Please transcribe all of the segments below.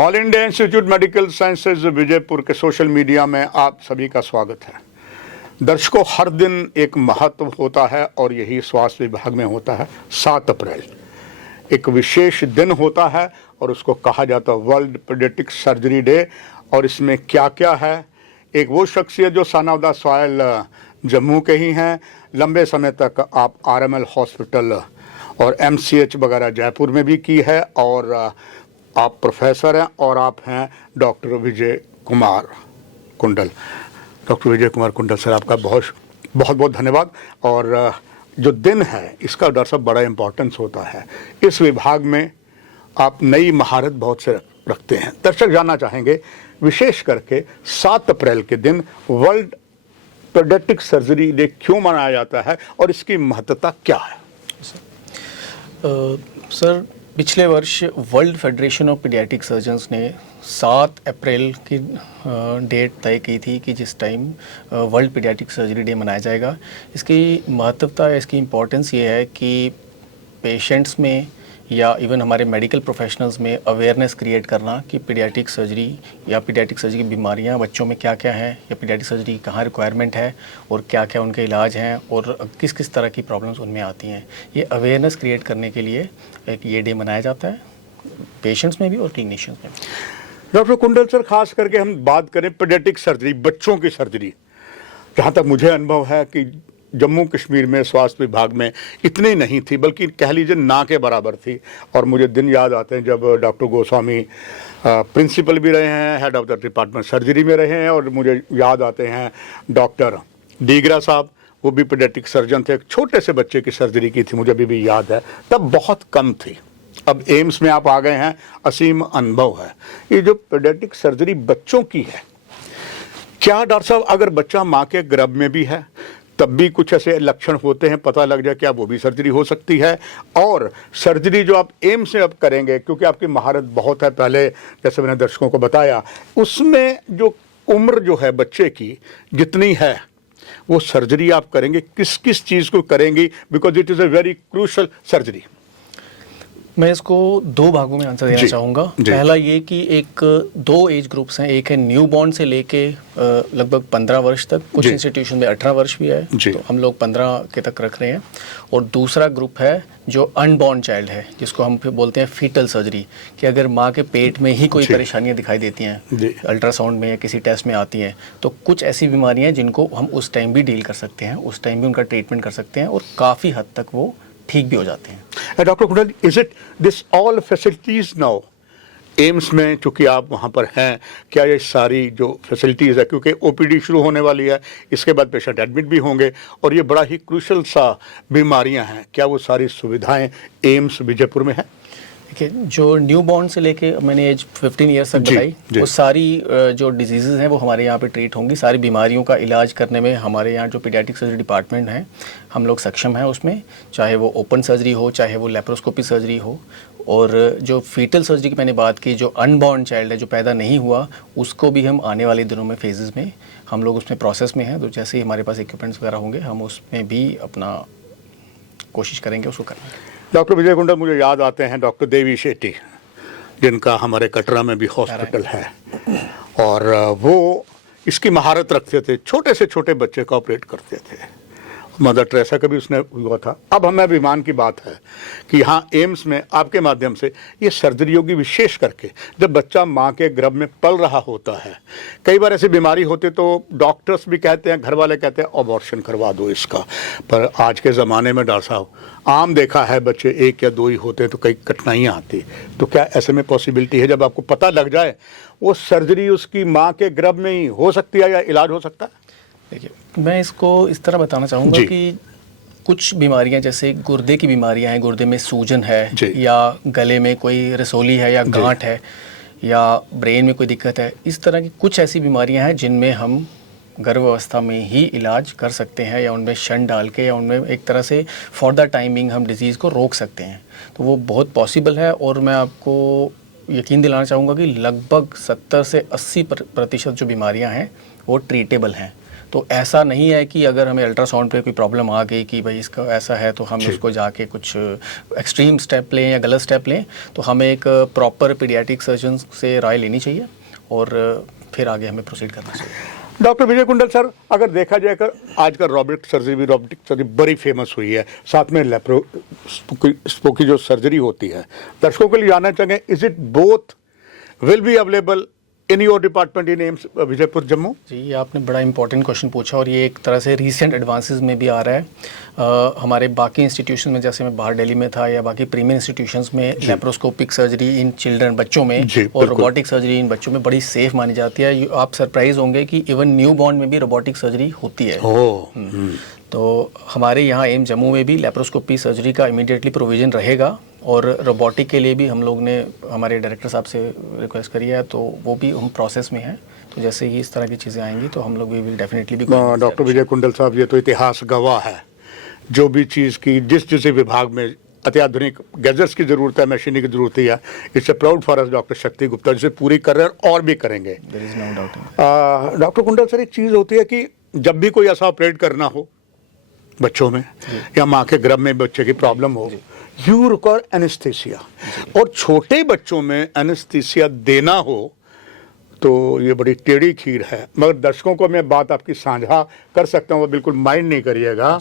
All India institute medical sciences Vijaypur के social media में आप सभी का स्वागत है। दर्शकों, हर दिन एक महत्व होता है और यही स्वास्थ्य विभाग में होता है। 7 अप्रैल एक विशेष दिन होता है और उसको कहा जाता है वर्ल्ड पीडियाट्रिक सर्जरी डे। और इसमें क्या क्या है, एक वो शख्सियत जो सनाउल्लाह सोहेल जम्मू के ही हैं, लंबे समय तक आप RML हॉस्पिटल और MCH वगैरह जयपुर में भी की है, और आप प्रोफेसर हैं और आप हैं डॉक्टर विजय कुमार कुंडल। डॉक्टर विजय कुमार कुंडल सर, आपका बहुत बहुत धन्यवाद। और जो दिन है इसका डॉक्टर साहब बड़ा इम्पोर्टेंस होता है। इस विभाग में आप नई महारत बहुत से रखते हैं। दर्शक जानना चाहेंगे विशेष करके 7 अप्रैल के दिन वर्ल्ड पीडियाट्रिक सर्जरी डे क्यों मनाया जाता है और इसकी महत्ता क्या है? सर, पिछले वर्ष world federation of paediatric surgeons ने 7 अप्रैल की डेट तय की थी कि जिस time world paediatric surgery day मनाया जाएगा। इसकी महत्वता, इसकी इम्पोर्टेंस ये है कि पेशेंट्स में या इवन हमारे मेडिकल प्रोफेशनल्स में अवेयरनेस क्रिएट करना कि पीडियाट्रिक सर्जरी या पीडियाट्रिक सर्जरी की बीमारियां बच्चों में क्या क्या हैं, या पीडियाट्रिक सर्जरी की कहाँ रिक्वायरमेंट है और क्या क्या उनके इलाज हैं और किस किस तरह की प्रॉब्लम्स उनमें आती हैं। ये अवेयरनेस क्रिएट करने के लिए एक ये डे मनाया जाता है, पेशेंट्स में भी और क्लिनिशियंस में भी। डॉक्टर कुंडल सर, खास करके हम बात करें पीडियाट्रिक सर्जरी, बच्चों की सर्जरी, जहाँ तक मुझे अनुभव है कि जम्मू कश्मीर में स्वास्थ्य विभाग में इतनी नहीं थी, बल्कि कह लीजिए ना के बराबर थी। और मुझे दिन याद आते हैं जब डॉक्टर गोस्वामी प्रिंसिपल भी रहे हैं, head of the department surgery में रहे हैं, और मुझे याद आते हैं डॉक्टर डीगरा साहब, वो भी पीडियाट्रिक सर्जन थे। एक छोटे से बच्चे की सर्जरी की थी, मुझे अभी भी याद है, तब बहुत कम थी। अब एम्स में आप आ गए हैं, असीम अनुभव है। ये जो पीडियाट्रिक सर्जरी बच्चों की है, क्या डॉक्टर साहब अगर बच्चा माँ के गर्भ में भी है तब भी कुछ ऐसे लक्षण होते हैं, पता लग जाए क्या वो भी सर्जरी हो सकती है? और सर्जरी जो आप एम्स में अब करेंगे, क्योंकि आपकी महारत बहुत है, पहले जैसे मैंने दर्शकों को बताया, उसमें जो उम्र जो है बच्चे की जितनी है, वो सर्जरी आप करेंगे किस किस चीज़ को करेंगी? Because it is a very crucial surgery. मैं इसको 2 भागों में आंसर देना चाहूँगा। पहला ये कि एक 2 एज ग्रुप्स हैं, एक है न्यू बॉर्न से लेके लगभग 15 वर्ष तक, कुछ इंस्टीट्यूशन में 18 वर्ष भी है, तो हम लोग 15 के तक रख रहे हैं। और दूसरा ग्रुप है जो अनबॉर्न चाइल्ड है, जिसको हम बोलते हैं फीटल सर्जरी, कि अगर माँ के पेट में ही कोई परेशानियाँ दिखाई देती हैं, अल्ट्रासाउंड में या किसी टेस्ट में आती हैं, तो कुछ ऐसी बीमारियाँ हैं जिनको हम उस टाइम भी डील कर सकते हैं, उस टाइम भी उनका ट्रीटमेंट कर सकते हैं और काफ़ी हद तक वो ठीक भी हो जाते हैं। डॉक्टर कुंडल, is it this all facilities now AIIMS में, चूँकि आप वहाँ पर हैं, क्या ये सारी जो फैसिलिटीज़ है, क्योंकि OPD शुरू होने वाली है, इसके बाद पेशेंट एडमिट भी होंगे और ये बड़ा ही क्रूशल सा बीमारियाँ हैं, क्या वो सारी सुविधाएं एम्स विजयपुर में हैं? देखिए, जो न्यू बॉर्न से लेके मैंने एज 15 ईयर्स तक बताई, वो सारी जो डिजीज़ हैं वो हमारे यहाँ पे ट्रीट होंगी। सारी बीमारियों का इलाज करने में हमारे यहाँ जो पीडियाट्रिक सर्जरी डिपार्टमेंट है, हम लोग सक्षम हैं उसमें, चाहे वो ओपन सर्जरी हो, चाहे वो लेप्रोस्कोपी सर्जरी हो। और जो फीटल सर्जरी की मैंने बात की, जो अनबॉर्न चाइल्ड है, जो पैदा नहीं हुआ, उसको भी हम आने वाले दिनों में फेजेस में हम लोग उसमें प्रोसेस में हैं। तो जैसे ही हमारे पास इक्विपमेंट्स वगैरह होंगे, हम उसमें भी अपना कोशिश करेंगे उसको करने। डॉक्टर विजय कुंडल, मुझे याद आते हैं डॉक्टर देवी शेट्टी, जिनका हमारे कटरा में भी हॉस्पिटल है, और वो इसकी महारत रखते थे, छोटे से छोटे बच्चे का ऑपरेट करते थे। मदर टेरेसा का भी उसने हुआ था। अब हमें अभिमान की बात है कि यहाँ एम्स में आपके माध्यम से ये सर्जरी होगी, विशेष करके जब बच्चा माँ के गर्भ में पल रहा होता है। कई बार ऐसी बीमारी होती तो डॉक्टर्स भी कहते हैं, घर वाले कहते हैं अबॉर्शन करवा दो इसका, पर आज के ज़माने में डॉक्टर साहब आम देखा है, बच्चे 1 या 2 ही होते हैं तो कई कठिनाइयाँ आती। तो क्या ऐसे में पॉसिबिलिटी है जब आपको पता लग जाए वो सर्जरी उसकी माँ के गर्भ में ही हो सकती है या इलाज हो सकता है? देखिए, मैं इसको इस तरह बताना चाहूँगा कि कुछ बीमारियां, जैसे गुर्दे की बीमारियां हैं, गुर्दे में सूजन है, या गले में कोई रसोली है या गांठ है, या ब्रेन में कोई दिक्कत है, इस तरह की कुछ ऐसी बीमारियां हैं जिनमें हम गर्भावस्था में ही इलाज कर सकते हैं, या उनमें शंट डाल के, या उनमें एक तरह से फॉर द टाइमिंग हम डिज़ीज़ को रोक सकते हैं। तो वो बहुत पॉसिबल है, और मैं आपको यकीन दिलाना चाहूँगा कि लगभग 70 से 80% जो बीमारियाँ हैं वो ट्रीटेबल हैं। तो ऐसा नहीं है कि अगर हमें अल्ट्रासाउंड पे कोई प्रॉब्लम आ गई कि भाई इसका ऐसा है तो हम उसको जाके कुछ एक्सट्रीम स्टेप लें या गलत स्टेप लें, तो हमें एक प्रॉपर पीडियाट्रिक सर्जन से राय लेनी चाहिए और फिर आगे हमें प्रोसीड करना चाहिए। डॉक्टर विजय कुंडल सर, अगर देखा जाए कर आजकल रोबोटिक सर्जरी बड़ी फेमस हुई है, साथ में लेप्रोस्कोपी की जो सर्जरी होती है, दर्शकों के लिए जानना चाहेंगे, is it both will be available in your department in AIIMS Vijaypur Jammu? जी, ये आपने बड़ा इंपॉर्टेंट क्वेश्चन पूछा और ये एक तरह से रीसेंट एडवांसेस में भी आ रहा है। हमारे बाकी इंस्टीट्यूशन में, जैसे मैं बाहर दिल्ली में था या बाकी प्रीमियर इंस्टीट्यूशंस में, लेप्रोस्कोपिक सर्जरी इन चिल्ड्रन, बच्चों में, और रोबोटिक सर्जरी इन बच्चों में बड़ी सेफ मानी जाती है। आप सरप्राइज होंगे कि इवन न्यू बॉर्न में भी रोबोटिक सर्जरी होती है। तो हमारे यहाँ एम्स जम्मू में भी लेप्रोस्कोपी सर्जरी का इमीडिएटली प्रोविज़न रहेगा और रोबोटिक के लिए भी हम लोग ने हमारे डायरेक्टर साहब से रिक्वेस्ट करी है, तो वो भी हम प्रोसेस में हैं। तो जैसे ही इस तरह की चीज़ें आएंगी तो हम लोग भी विल डेफिनेटली भी। डॉक्टर विजय कुंडल साहब, ये तो इतिहास गवाह है, जो भी चीज़ की जिस विभाग में अत्याधुनिक गैजेट्स की ज़रूरत है, मशीनरी की ज़रूरत है, it's a proud for us doctor शक्ति गुप्ता, जिसे पूरी कर रहे हैं और भी करेंगे। डॉक्टर कुंडल सर, एक चीज़ होती है कि जब भी कोई ऐसा ऑपरेट करना हो बच्चों में या माँ के गर्भ में बच्चे की प्रॉब्लम हो, यू रिक्वायर एनेस्थीसिया, और छोटे बच्चों में एनेस्थीसिया देना हो तो ये बड़ी टेढ़ी खीर है। मगर दर्शकों को मैं बात आपकी साझा कर सकता हूँ, बिल्कुल माइंड नहीं करिएगा,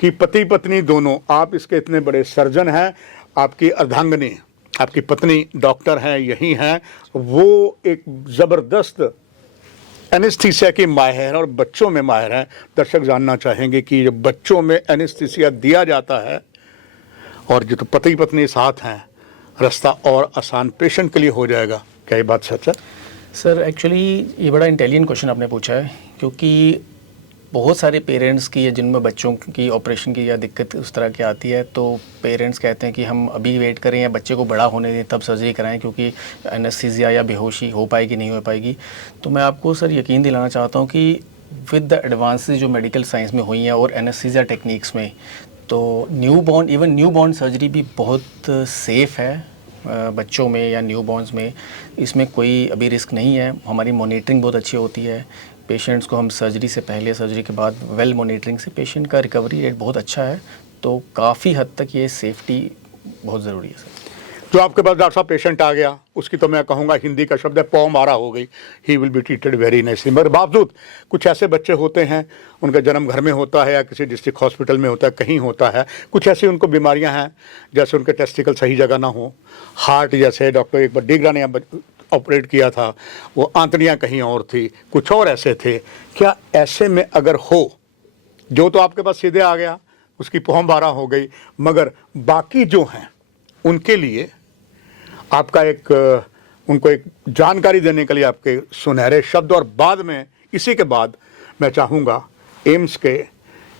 कि पति पत्नी दोनों, आप इसके इतने बड़े सर्जन हैं, आपकी अर्धांगिनी, आपकी पत्नी डॉक्टर हैं, यही हैं, वो एक ज़बरदस्त एनेस्थीसिया की माहिर और बच्चों में माहिर हैं। दर्शक जानना चाहेंगे कि जब बच्चों में एनेस्थीसिया दिया जाता है और जो तो पति पत्नी साथ हैं, रास्ता और आसान पेशेंट के लिए हो जाएगा। क्या ये बात सच है? सर, एक्चुअली ये बड़ा इंटेलिजेंट क्वेश्चन आपने पूछा है, क्योंकि बहुत सारे पेरेंट्स की या जिनमें बच्चों की ऑपरेशन की या दिक्कत उस तरह की आती है, तो पेरेंट्स कहते हैं कि हम अभी वेट करें या बच्चे को बड़ा होने दें तब सर्जरी कराएं, क्योंकि एनेस्थीसिया या बेहोशी हो पाएगी नहीं हो पाएगी। तो मैं आपको सर यकीन दिलाना चाहता हूँ कि विद द एडवांसेस जो मेडिकल साइंस में हुई हैं और एनेस्थीसिया टेक्निक्स में, तो इवन न्यू बॉर्न सर्जरी भी बहुत सेफ़ है बच्चों में या न्यू बॉर्न्स में। इसमें कोई अभी रिस्क नहीं है। हमारी मॉनिटरिंग बहुत अच्छी होती है। पेशेंट्स को हम सर्जरी से पहले, सर्जरी के बाद वेल मॉनिटरिंग से पेशेंट का रिकवरी रेट बहुत अच्छा है। तो काफ़ी हद तक ये सेफ्टी बहुत ज़रूरी है सर। जो आपके पास डॉक्टर साहब पेशेंट आ गया, उसकी तो मैं कहूँगा हिंदी का शब्द है पौ मारा हो गई, he will be treated very nicely. मगर बावजूद कुछ ऐसे बच्चे होते हैं, उनका जन्म घर में होता है या किसी डिस्ट्रिक्ट हॉस्पिटल में होता है, कहीं होता है, कुछ ऐसी उनको बीमारियां हैं, जैसे उनके टेस्टिकल सही जगह ना हो, हार्ट जैसे डॉक्टर एक बार डिगरा ने ऑपरेट किया था, वो आंतड़ियाँ कहीं और थी, कुछ और ऐसे थे। क्या ऐसे में अगर हो, जो तो आपके पास सीधे आ गया, उसकी पौ मारा हो गई, मगर बाकी जो हैं उनके लिए आपका उनको एक जानकारी देने के लिए आपके सुनहरे शब्द, और बाद में इसी के बाद मैं चाहूँगा एम्स के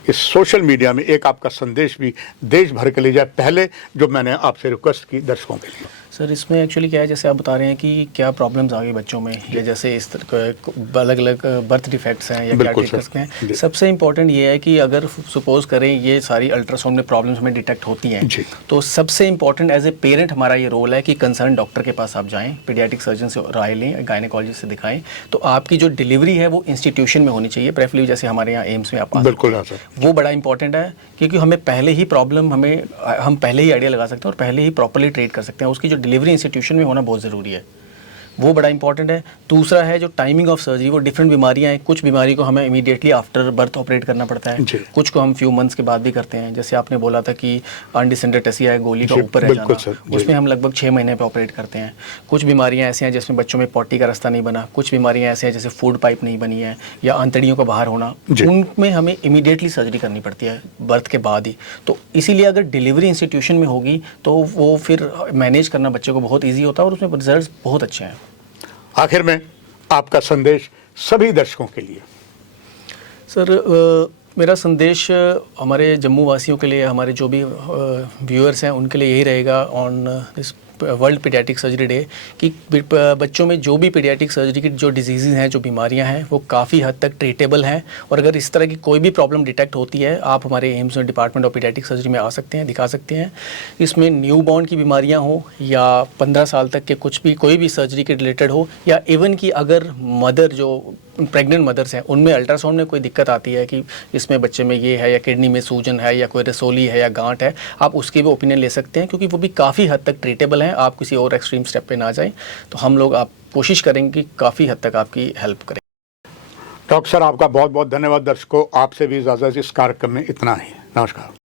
इस सोशल मीडिया में एक आपका संदेश भी देश भर के लिए जाए, पहले जो मैंने आपसे रिक्वेस्ट की दर्शकों के लिए। सर, इसमें एक्चुअली क्या है, जैसे आप बता रहे हैं कि क्या प्रॉब्लम्स आ गई बच्चों में, या जैसे इस तरह अलग अलग बर्थ डिफेक्ट्स हैं या क्या डिफेक्ट्स हैं। सबसे इम्पॉर्टेंट ये है कि अगर सपोज करें ये सारी अल्ट्रासाउंड में प्रॉब्लम्स हमें डिटेक्ट होती हैं, तो सबसे इम्पॉर्टेंट एज ए पेरेंट हमारा ये रोल है कि कंसर्न डॉक्टर के पास आप जाएँ, पीडियाट्रिक सर्जन से राय लें, गायनेकोलॉजिस्ट से दिखाएं। तो आपकी जो डिलीवरी है वो इंस्टीट्यूशन में होनी चाहिए, प्रेफरली जैसे हमारे यहाँ एम्स में आप वो बड़ा इंपॉर्टेंट है, क्योंकि हमें पहले ही प्रॉब्लम हम पहले ही आइडिया लगा सकते हैं और पहले ही प्रॉपर्ली ट्रीट कर सकते हैं। उसकी जो डिलीवरी इंस्टीट्यूशन में होना बहुत ज़रूरी है, वो बड़ा इंपॉर्टेंट है। दूसरा है जो टाइमिंग ऑफ सर्जरी, वो डिफरेंट बीमारियां हैं। कुछ बीमारी को हमें इमीडिएटली आफ्टर बर्थ ऑपरेट करना पड़ता है, कुछ को हम फ्यू मंथ्स के बाद भी करते हैं। जैसे आपने बोला था कि अनडिसेंडेड टसिया है, गोली का ऊपर रह जाना, उसमें हम लगभग 6 महीने पे ऑपरेट करते हैं। कुछ बीमारियां ऐसी हैं जिसमें बच्चों में पॉटी का रास्ता नहीं बना, कुछ बीमारियां ऐसी हैं जैसे फूड पाइप नहीं बनी है या आंतड़ियों का बाहर होना, उनमें हमें इमीडिएटली सर्जरी करनी पड़ती है बर्थ के बाद ही। तो इसीलिए अगर डिलीवरी इंस्टीट्यूशन में होगी तो वो फिर मैनेज करना बच्चे को बहुत ईजी होता है और उसमें रिजल्ट बहुत अच्छे हैं। आखिर में आपका संदेश सभी दर्शकों के लिए। सर, मेरा संदेश हमारे जम्मू वासियों के लिए, हमारे जो भी व्यूअर्स हैं उनके लिए यही रहेगा on this world paediatric surgery day, कि बच्चों में जो भी पीडियाट्रिक सर्जरी की जो डिजीज़ हैं, जो बीमारियां हैं, वो काफ़ी हद तक ट्रीटेबल हैं। और अगर इस तरह की कोई भी प्रॉब्लम डिटेक्ट होती है, आप हमारे एम्स में डिपार्टमेंट ऑफ पीडियाट्रिक सर्जरी में आ सकते हैं, दिखा सकते हैं। इसमें न्यू बॉर्न की बीमारियां हो या 15 साल तक के कोई भी सर्जरी के रिलेटेड हो, या इवन कि अगर मदर जो प्रेग्नेंट मदर्स हैं उनमें अल्ट्रासाउंड में कोई दिक्कत आती है कि इसमें बच्चे में ये है या किडनी में सूजन है या कोई रसोली है या गांठ है, आप उसकी भी ओपिनियन ले सकते हैं, क्योंकि वो भी काफ़ी हद तक ट्रीटेबल हैं। आप किसी और एक्सट्रीम स्टेप पे ना जाएं, तो हम लोग आप कोशिश करेंगे कि काफ़ी हद तक आपकी हेल्प करें। डॉक्टर सर, आपका बहुत बहुत धन्यवाद। दर्शकों, आपसे भी इजाज़त, इस कार्यक्रम में इतना ही। नमस्कार।